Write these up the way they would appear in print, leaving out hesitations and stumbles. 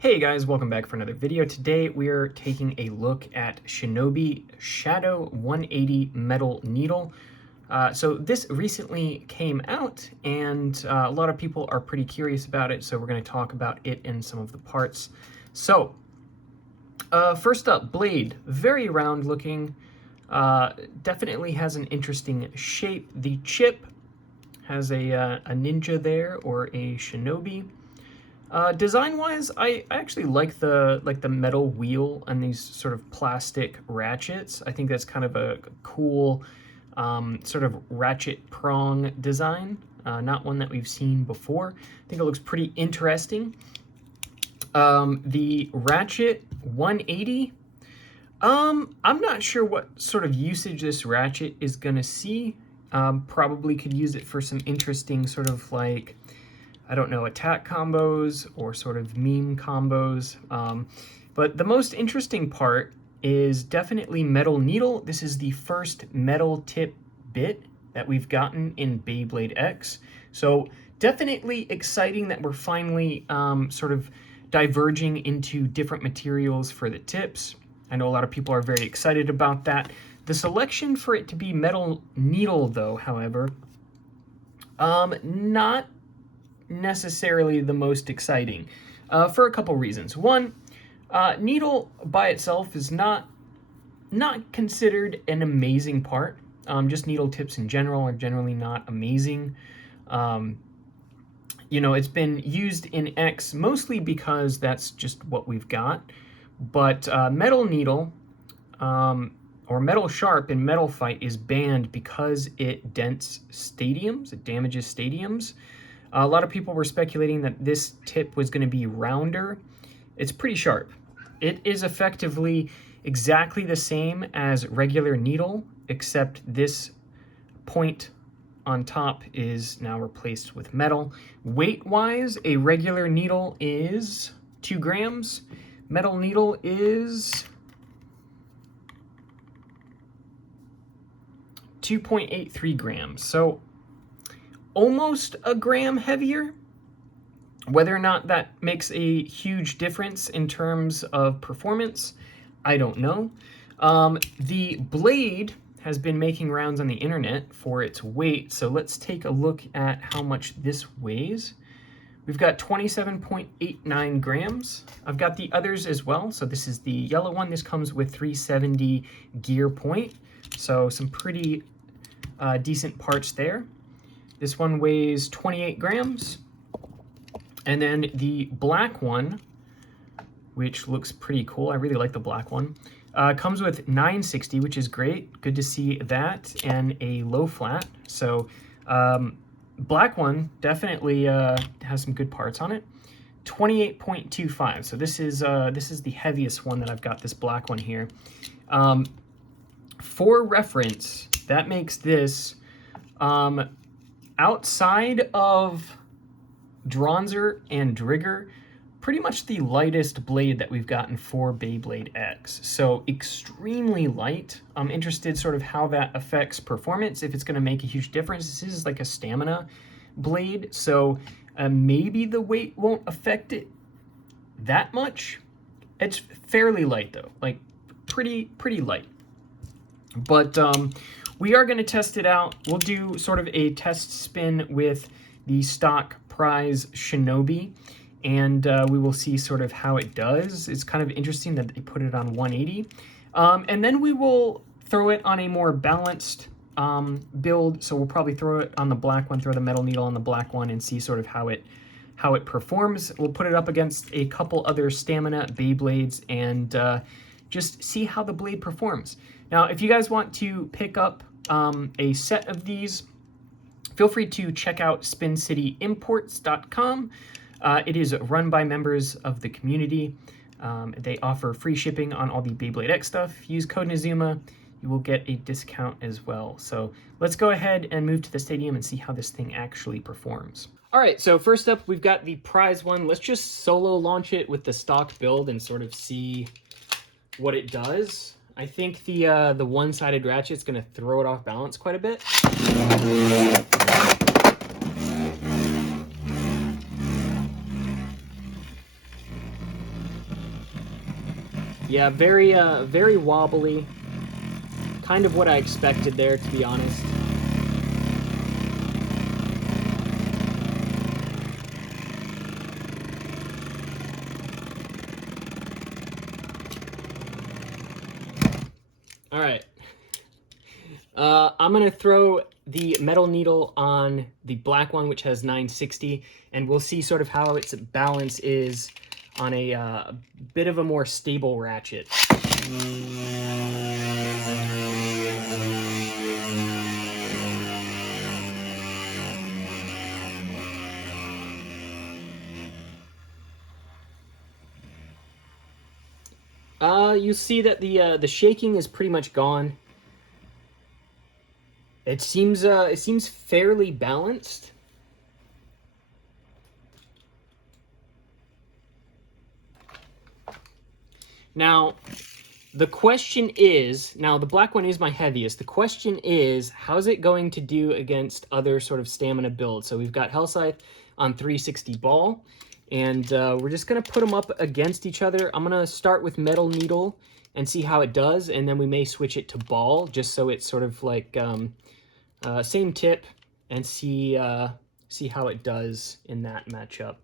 Hey guys, welcome back for another video. Today we are taking a look at Shinobi Shadow 180 Metal Needle. So this recently came out and a lot of people are pretty curious about it, so we're going to talk about it and some of the parts. So first up, blade, very round looking, definitely has an interesting shape. The chip has a ninja there, or a shinobi. Design-wise, I actually like the metal wheel and these sort of plastic ratchets. I think that's kind of a cool sort of ratchet prong design, not one that we've seen before. I think it looks pretty interesting. The ratchet 180, I'm not sure what sort of usage this ratchet is gonna see. Probably could use it for some interesting sort of like, I don't know, attack combos or sort of meme combos. But the most interesting part is definitely metal needle. This is the first metal tip bit that we've gotten in Beyblade X. So definitely exciting that we're finally sort of diverging into different materials for the tips. I know a lot of people are very excited about that. The selection for it to be metal needle though, however, not necessarily the most exciting for a couple reasons. One, needle by itself is not considered an amazing part. Just needle tips in general are generally not amazing. You know, it's been used in X mostly because that's just what we've got. But metal needle or metal sharp in Metal Fight is banned because it dents stadiums, it damages stadiums. A lot of people were speculating that this tip was going to be rounder. It's pretty sharp. It is effectively exactly the same as regular needle, except this point on top is now replaced with metal. Weight-wise, a regular needle is 2 grams. Metal needle is 2.83 grams. So almost a gram heavier. Whether or not that makes a huge difference in terms of performance, I don't know. The blade has been making rounds on the internet for its weight, so let's take a look at how much this weighs. We've got 27.89 grams. I've got the others as well. So this is the yellow one. This comes with 370 gear point, so some pretty decent parts there. This one weighs 28 grams. And then the black one, which looks pretty cool, I really like the black one, comes with 960, which is great. Good to see that, and a low flat. So black one definitely has some good parts on it. 28.25. So this is the heaviest one that I've got, this black one here. For reference, that makes this outside of Dronzer and Drigger, pretty much the lightest blade that we've gotten for Beyblade X. So extremely light. I'm interested sort of how that affects performance, if it's going to make a huge difference. This is like a stamina blade, so maybe the weight won't affect it that much. It's fairly light though, like pretty light. But we are going to test it out. We'll do sort of a test spin with the stock prize Shinobi, and we will see sort of how it does. It's kind of interesting that they put it on 180. And then we will throw it on a more balanced build. So we'll probably throw it on the black one, throw the metal needle on the black one, and see sort of how it performs. We'll put it up against a couple other stamina Beyblades and just see how the blade performs. Now, if you guys want to pick up a set of these, feel free to check out spincityimports.com. It is run by members of the community. They offer free shipping on all the Beyblade X stuff. Use code Nizuma, you will get a discount as well. So let's go ahead and move to the stadium and see how this thing actually performs. All right, so first up, we've got the prize one. Let's just solo launch it with the stock build and sort of see what it does. I think the one-sided ratchet is going to throw it off balance quite a bit. Yeah, very wobbly. Kind of what I expected there, to be honest. All right. I'm gonna throw the metal needle on the black one, which has 960, and we'll see sort of how its balance is on a bit of a more stable ratchet. You see that the shaking is pretty much gone. It seems fairly balanced. Now, the question is, now the black one is my heaviest. The question is, how's it going to do against other sort of stamina builds? So we've got Hellscythe on 360 ball, and we're just gonna put them up against each other. I'm gonna start with metal needle and see how it does, and then we may switch it to ball, just so it's sort of like same tip, and see how it does in that matchup.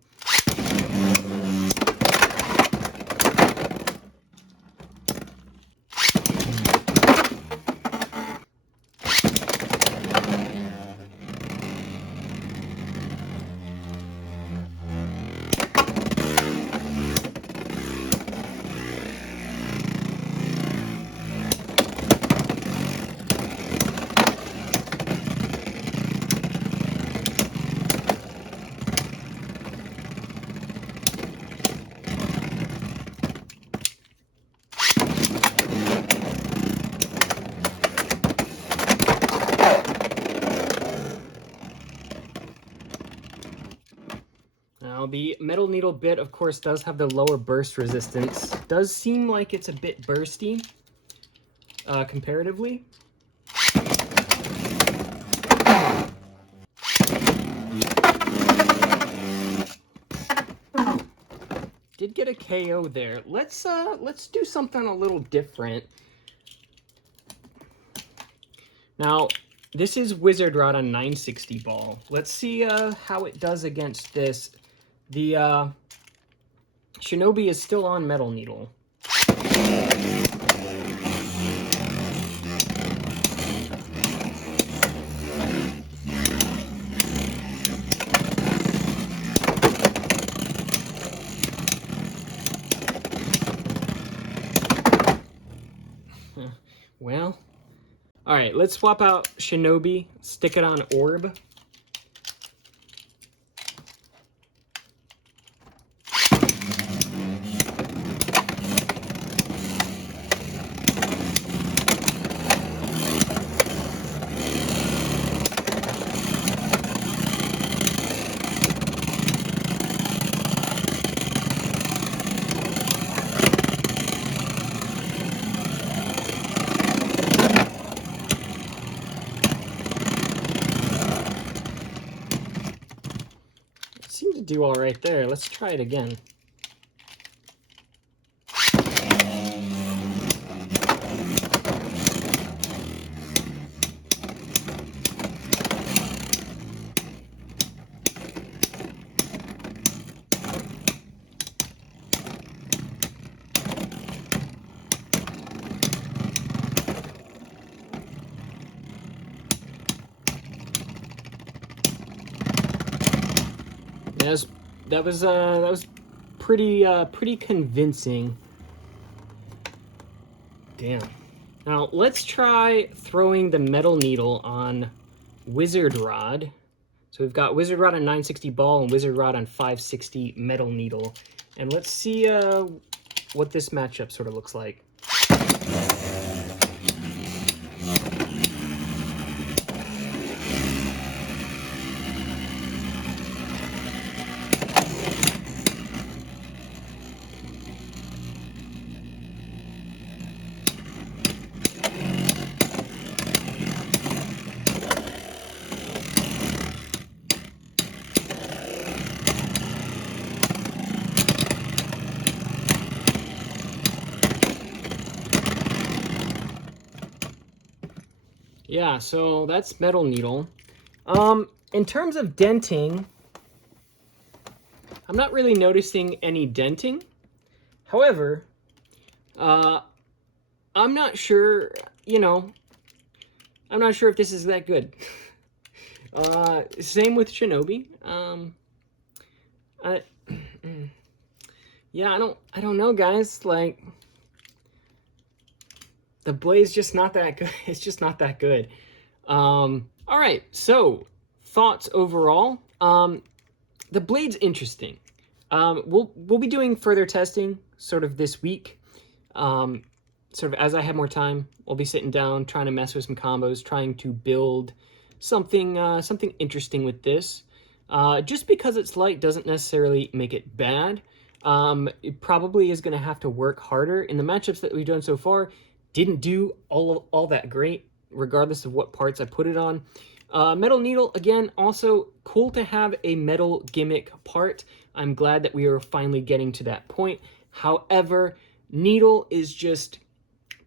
Now, the metal needle bit, of course, does have the lower burst resistance. Does seem like it's a bit bursty, comparatively. Did get a KO there. Let's do something a little different. Now, this is Wizard Rod on 960 ball. Let's see how it does against this. The Shinobi is still on metal needle. Well, all right, let's swap out Shinobi, stick it on Orb. Seemed to do all right there. Let's try it again. That was pretty convincing. Damn. Now let's try throwing the metal needle on Wizard Rod. So we've got Wizard Rod on 960 ball and Wizard Rod on 560 metal needle, and let's see what this matchup sort of looks like. Yeah, so that's Metal Needle. In terms of denting, I'm not really noticing any denting. However, I'm not sure, you know, I'm not sure if this is that good. Same with Shinobi. I, yeah, I don't know, guys. Like, the blade's just not that good. It's just not that good. All right, so thoughts overall. The blade's interesting. We'll be doing further testing sort of this week. Sort of as I have more time, I'll be sitting down trying to mess with some combos, trying to build something something interesting with this. Just because it's light doesn't necessarily make it bad. It probably is going to have to work harder. In the matchups that we've done so far, didn't do all that great, regardless of what parts I put it on. Metal Needle, again, also cool to have a metal gimmick part. I'm glad that we are finally getting to that point. However, Needle is just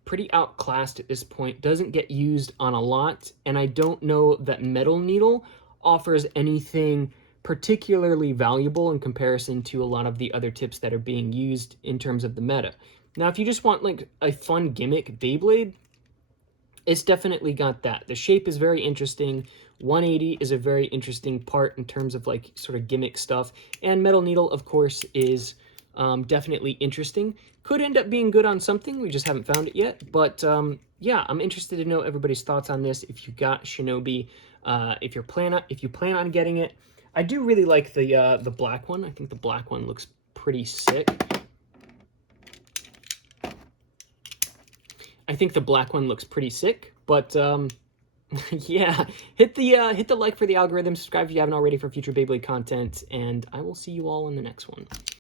pretty outclassed at this point, doesn't get used on a lot, and I don't know that Metal Needle offers anything particularly valuable in comparison to a lot of the other tips that are being used in terms of the meta. Now, if you just want like a fun gimmick Beyblade, it's definitely got that. The shape is very interesting. 180 is a very interesting part in terms of like sort of gimmick stuff. And Metal Needle, of course, is definitely interesting. Could end up being good on something. We just haven't found it yet. But yeah, I'm interested to know everybody's thoughts on this. If you got Shinobi, if you plan on getting it, I do really like the black one. I think the black one looks pretty sick. I think the black one looks pretty sick, but yeah, hit the like for the algorithm, subscribe if you haven't already for future Beyblade content, and I will see you all in the next one.